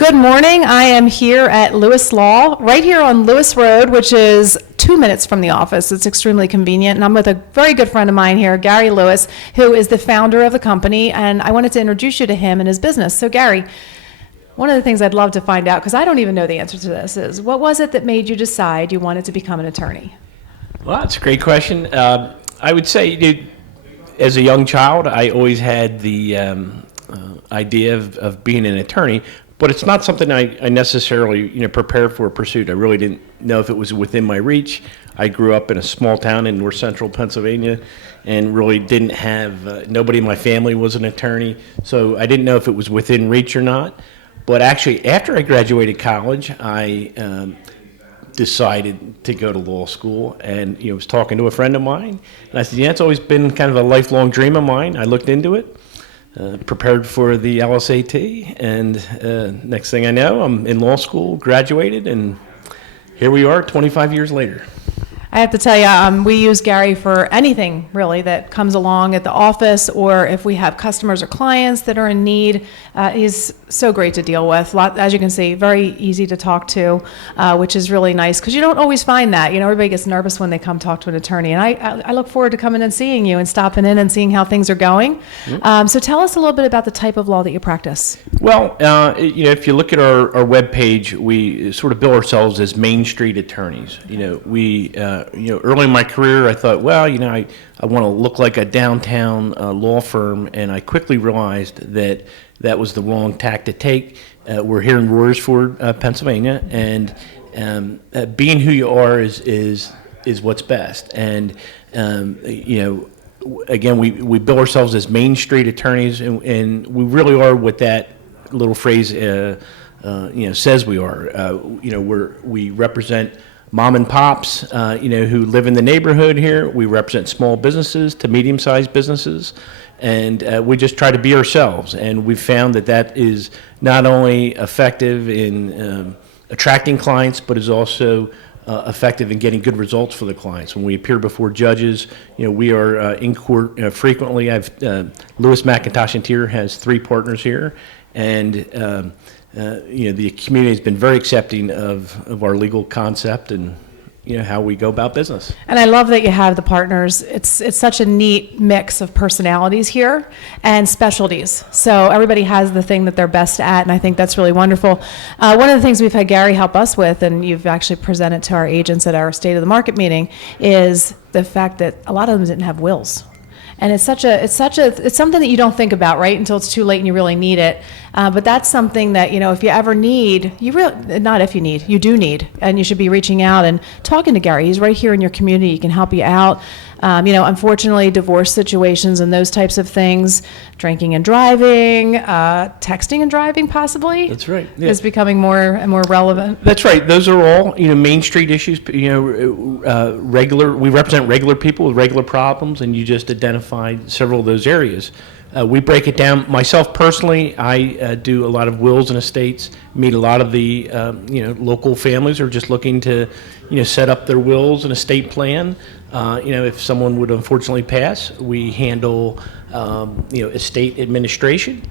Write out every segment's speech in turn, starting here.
Good morning. I am here at Lewis Law, right here on Lewis Road, which is 2 minutes from the office. It's extremely convenient. And I'm with a very good friend of mine here, Gary Lewis, who is the founder of the company. And I wanted to introduce you to him and his business. So Gary, one of the things I'd love to find out, because I don't even know the answer to this, is what was it that made you decide you wanted to become an attorney? Well, that's a great question. I would say, as a young child, I always had the idea of being an attorney, but it's not something I necessarily prepared for or pursued. I really didn't know if it was within my reach. I grew up in a small town in north central Pennsylvania and really didn't have, nobody in my family was an attorney, so I didn't know if it was within reach or not. But actually, after I graduated college, I decided to go to law school, and was talking to a friend of mine, and I said, yeah, it's always been kind of a lifelong dream of mine. I looked into it, prepared for the LSAT, and next thing I know, I'm in law school, graduated, and here we are 25 years later. I have to tell you, we use Gary for anything really that comes along at the office, or if we have customers or clients that are in need. He's so great to deal with. As you can see, very easy to talk to, which is really nice because you don't always find that. Everybody gets nervous when they come talk to an attorney, and I look forward to coming and seeing you and stopping in and seeing how things are going. Mm-hmm. So tell us a little bit about the type of law that you practice. Well, if you look at our webpage, we sort of bill ourselves as Main Street attorneys. Early in my career, I thought, well, I want to look like a downtown law firm, and I quickly realized that was the wrong tack to take. We're here in Royersford, Pennsylvania, and being who you are is what's best. And again, we bill ourselves as Main Street attorneys, and we really are what that little phrase says we are. We represent mom and pops, who live in the neighborhood here. We represent small businesses to medium-sized businesses, and we just try to be ourselves. And we've found that is not only effective in attracting clients, but is also effective in getting good results for the clients. When we appear before judges, we are in court frequently. Lewis, McIntosh Teare has 3 partners here, and the community has been very accepting of our legal concept and how we go about business. And I love that you have the partners. It's such a neat mix of personalities here and specialties. So everybody has the thing that they're best at, and I think that's really wonderful. One of the things we've had Gary help us with, and you've actually presented to our agents at our State of the Market meeting, is the fact that a lot of them didn't have wills. And it's something that you don't think about, right, until it's too late and you really need it. But that's something that, if you ever need, you do need, and you should be reaching out and talking to Gary. He's right here in your community. He can help you out. Unfortunately, divorce situations and those types of things, drinking and driving, texting and driving possibly. That's right. Yeah. Is becoming more and more relevant. That's right. Those are all, Main Street issues, regular. We represent regular people with regular problems, and you just identified several of those areas. We break it down. Myself personally, I do a lot of wills and estates, meet a lot of the local families who are just looking to set up their wills and estate plan. If someone would unfortunately pass, we handle estate administration.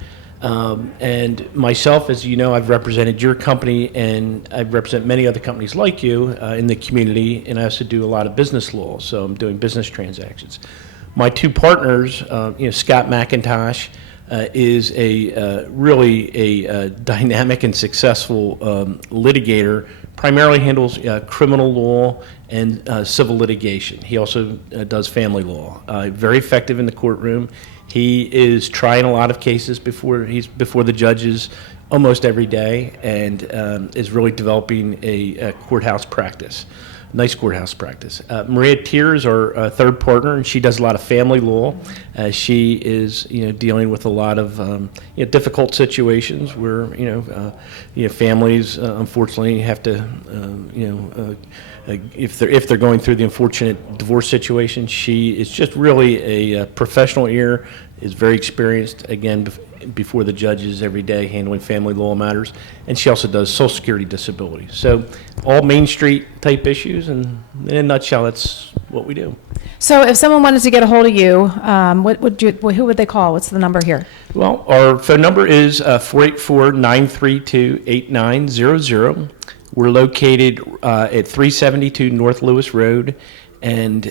And myself, as you know, I've represented your company, and I represent many other companies like you in the community, and I also do a lot of business law, so I'm doing business transactions. My 2 partners, Scott McIntosh is really a dynamic and successful litigator, primarily handles criminal law and civil litigation. He also does family law. Very effective in the courtroom. He is trying a lot of cases before the judges almost every day, and is really developing a courthouse practice. Nice courthouse practice. Maria Teare is our 3rd partner, and she does a lot of family law. She is, dealing with a lot of difficult situations where families unfortunately have to, if they're going through the unfortunate divorce situation. She is just really a professional ear, is very experienced. Again, before the judges every day handling family law matters. And she also does Social Security disability. So all Main Street type issues, and in a nutshell, that's what we do. So if someone wanted to get a hold of you, who would they call? What's the number here? Well, our phone number is 484-932-8900. We're located at 372 North Lewis Road, and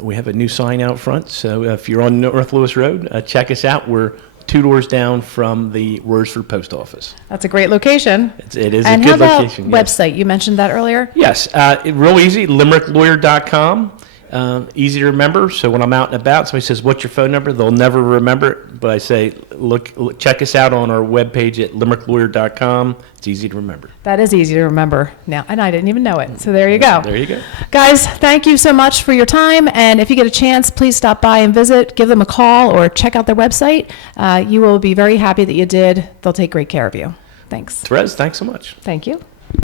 we have a new sign out front. So if you're on North Lewis Road, check us out. We're 2 doors down from the Royersford Post Office. That's a great location. It is And a good how about location. Yes. website? You mentioned that earlier. Yes, real easy, limericklawyer.com. Easy to remember. So when I'm out and about, somebody says, "What's your phone number?" They'll never remember it, but I say, look, check us out on our webpage at limericklawyer.com. It's easy to remember. That is easy to remember now, and I didn't even know it. So there you go. There you go. Guys, thank you so much for your time. And if you get a chance, please stop by and visit, give them a call, or check out their website. You will be very happy that you did. They'll take great care of you. Thanks. Terese, thanks so much. Thank you.